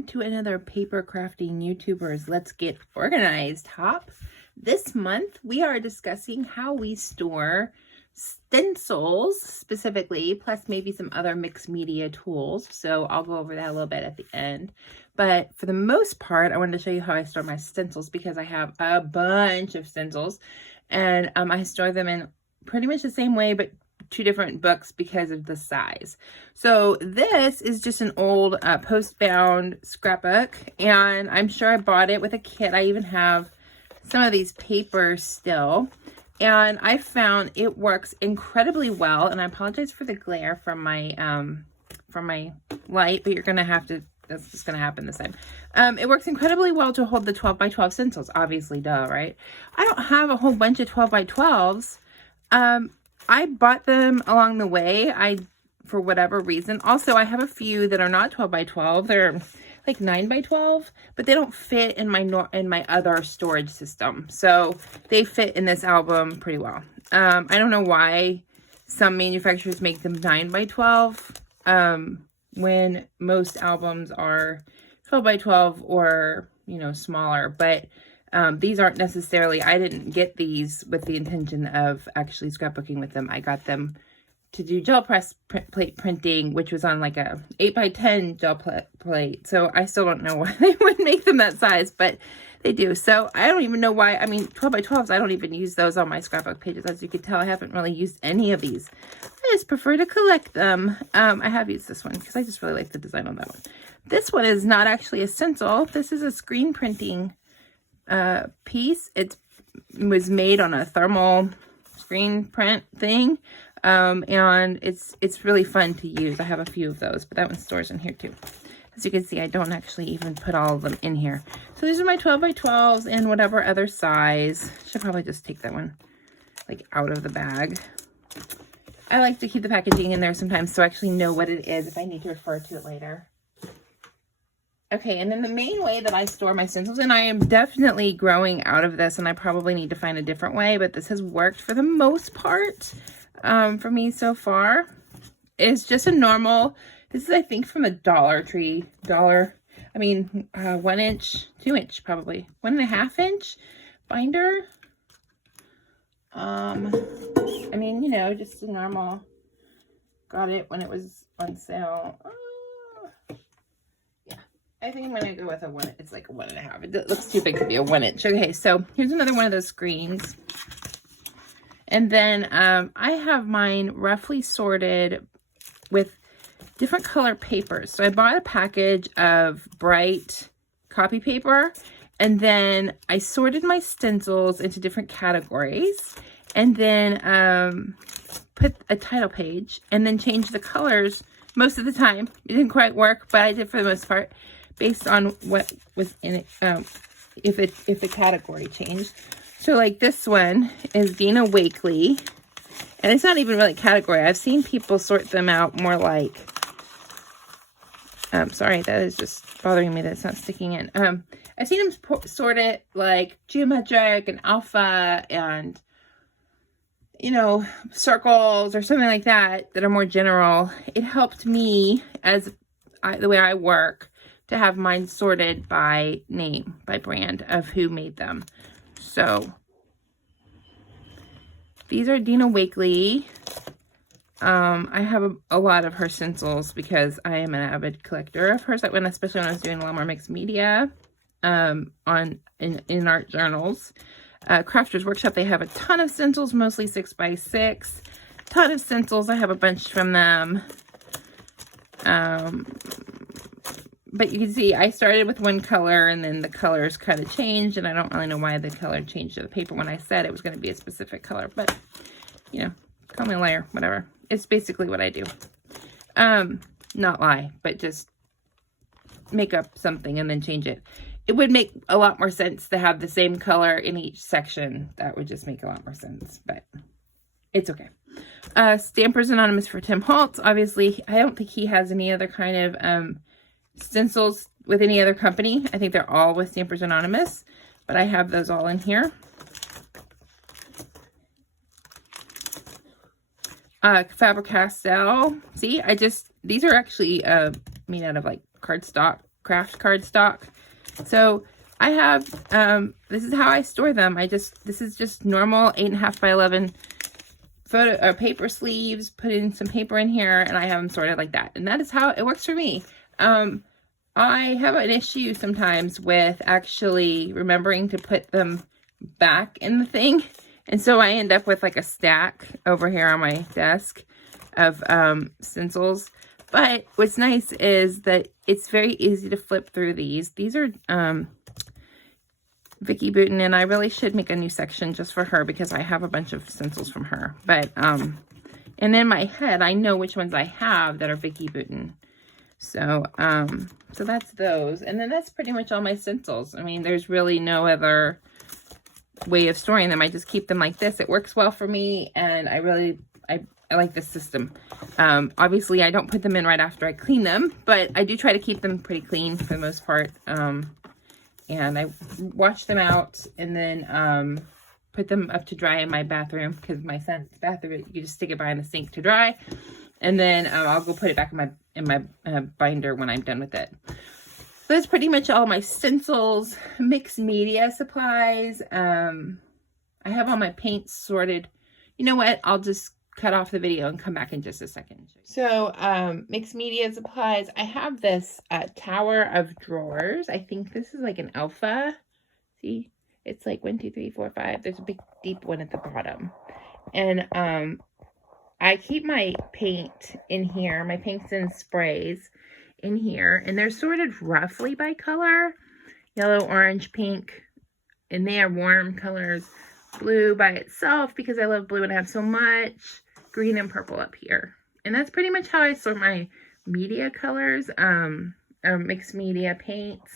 welcome to another paper crafting YouTubers Let's Get Organized hop. This month we are discussing how we store stencils specifically, plus maybe some other mixed media tools. So I'll go over that a little bit at the end. But for the most part, I wanted to show you how I store my stencils because I have a bunch of stencils and I store them in pretty much the same way, but two different books because of the size. So this is just an old post-bound scrapbook, and I'm sure I bought it with a kit. I even have some of these papers still, and I found it works incredibly well. And I apologize for the glare from my light, but you're gonna have to, that's just gonna happen this time. It works incredibly well to hold the 12 by 12 stencils, obviously, duh, right? I don't have a whole bunch of 12 by 12s. I bought them along the way, for whatever reason. Also, I have a few that are not 12 by 12. They're like 9 by 12, but they don't fit in my other storage system. So they fit in this album pretty well. I don't know why some manufacturers make them 9 by 12 when most albums are 12 by 12 or, you know, smaller, but these aren't necessarily, I didn't get these with the intention of actually scrapbooking with them. I got them to do gel press plate printing, which was on like a 8 by 10 gel plate. So I still don't know why they would make them that size, but they do. So I don't even know why. I mean, 12 by 12s, I don't even use those on my scrapbook pages. As you can tell, I haven't really used any of these. I just prefer to collect them. I have used this one because I just really like the design on that one. This one is not actually a stencil. This is a screen printing piece. It was made on a thermal screen print thing, and it's really fun to use. I have a few of those, but that one stores in here too. As you can see, I don't actually even put all of them in here. So these are my 12 by 12s in whatever other size. Should probably just take that one like out of the bag. I like to keep the packaging in there sometimes so I actually know what it is if I need to refer to it later. Okay, and then the main way that I store my stencils, and I am definitely growing out of this, and I probably need to find a different way, but this has worked for the most part for me so far, is just a normal, this is I think from the Dollar Tree, 1 inch, 2 inch probably, 1.5 inch binder. I mean, you know, just a normal, got it when it was on sale. I think I'm going to go with a 1. It's like a 1.5. It looks too big to be a 1 inch. Okay, so here's another one of those screens. And then I have mine roughly sorted with different color papers. So I bought a package of bright copy paper. And then I sorted my stencils into different categories. And then put a title page. And then changed the colors most of the time. It didn't quite work, but I did for the most part, based on what was in it, if the category changed. So like this one is Dina Wakely, and it's not even really category. I've seen people sort them out more like, sorry, that is just bothering me that it's not sticking in. I've seen them sort it like geometric and alpha and, you know, circles or something like that are more general. It helped me as the way I work to have mine sorted by name, by brand of who made them. So these are Dina Wakely. I have a lot of her stencils because I am an avid collector of hers, like especially when I was doing a lot more mixed media in art journals. Crafters Workshop, they have a ton of stencils, mostly 6 by 6. Ton of stencils. I have a bunch from them. But you can see I started with one color and then the colors kind of changed, and I don't really know why the color changed to the paper when I said it was going to be a specific color, but you know, call me a liar, whatever. It's basically what I do. Not lie, but just make up something and then change it. It would make a lot more sense to have the same color in each section. That would just make a lot more sense, but it's okay. Stampers Anonymous for Tim Holtz. Obviously, I don't think he has any other kind of stencils with any other company. I think they're all with Stampers Anonymous, but I have those all in here. Faber-Castell. See, these are actually made out of like cardstock craft cardstock. So I have, this is how I store them. This is just normal 8.5 by 11 paper sleeves, put in some paper in here, and I have them sorted like that. And that is how it works for me. I have an issue sometimes with actually remembering to put them back in the thing. And so I end up with like a stack over here on my desk of stencils. But what's nice is that it's very easy to flip through these. These are Vicki Boutin, and I really should make a new section just for her because I have a bunch of stencils from her. But, and in my head, I know which ones I have that are Vicki Boutin. So, so that's those. And then that's pretty much all my stencils. I mean, there's really no other way of storing them. I just keep them like this. It works well for me, and I like this system. Obviously, I don't put them in right after I clean them, but I do try to keep them pretty clean for the most part. And I wash them out and then put them up to dry in my bathroom, because my son's bathroom, you just stick it behind the sink to dry. And then I'll go put it back in my binder when I'm done with it. So that's pretty much all my stencils, mixed media supplies. I have all my paints sorted. You know what? I'll just cut off the video and come back in just a second. So mixed media supplies. I have this tower of drawers. I think this is like an alpha. See, it's like 1, 2, 3, 4, 5. There's a big deep one at the bottom. And I keep my paint in here, my paints and sprays in here, and they're sorted roughly by color: yellow, orange, pink, and they are warm colors. Blue by itself, because I love blue and I have so much. Green and purple up here. And that's pretty much how I sort my media colors, mixed media paints.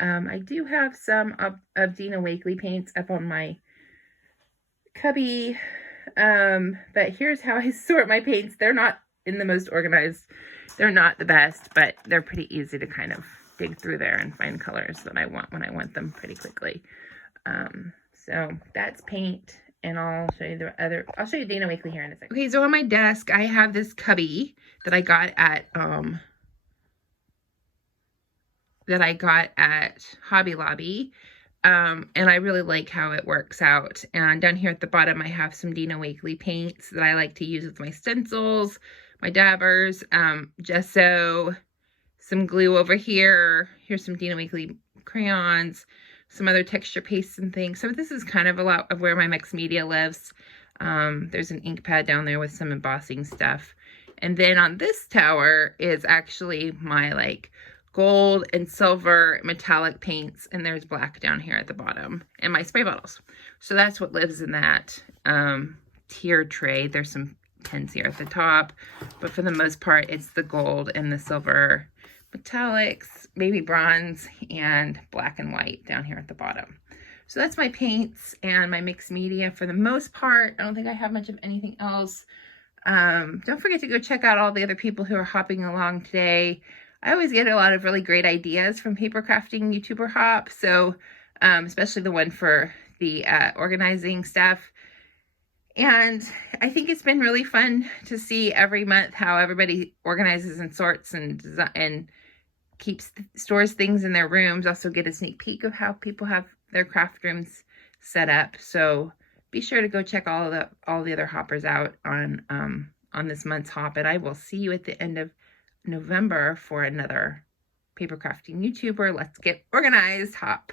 I do have some of Dina Wakley paints up on my cubby. But here's how I sort my paints. They're not in the most organized. They're not the best, but they're pretty easy to kind of dig through there and find colors that I want when I want them pretty quickly. So that's paint, and I'll show you I'll show you Dana Wakley here in a second. Okay, so on my desk, I have this cubby that I got at, Hobby Lobby. And I really like how it works out. And down here at the bottom, I have some Dina Wakley paints that I like to use with my stencils, my dabbers, gesso, some glue over here. Here's some Dina Wakley crayons, some other texture pastes and things. So this is kind of a lot of where my mixed media lives. There's an ink pad down there with some embossing stuff. And then on this tower is actually my like gold and silver metallic paints, and there's black down here at the bottom, and my spray bottles. So that's what lives in that tier tray. There's some pens here at the top, but for the most part, it's the gold and the silver metallics, maybe bronze, and black and white down here at the bottom. So that's my paints and my mixed media for the most part. I don't think I have much of anything else. Don't forget to go check out all the other people who are hopping along today. I always get a lot of really great ideas from paper crafting YouTuber Hop. So especially the one for the organizing stuff. And I think it's been really fun to see every month how everybody organizes and sorts and stores things in their rooms. Also get a sneak peek of how people have their craft rooms set up. So be sure to go check all the other hoppers out on this month's hop. And I will see you at the end of November for another paper crafting YouTuber Let's Get Organized hop.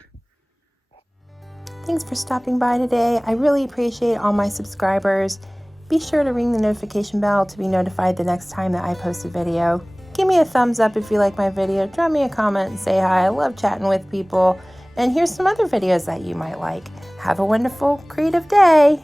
Thanks for stopping by today. I really appreciate all my subscribers. Be sure to ring the notification bell to be notified the next time that I post a video. Give me a thumbs up if you like my video. Drop me a comment and say hi. I love chatting with people. And here's some other videos that you might like. Have a wonderful creative day.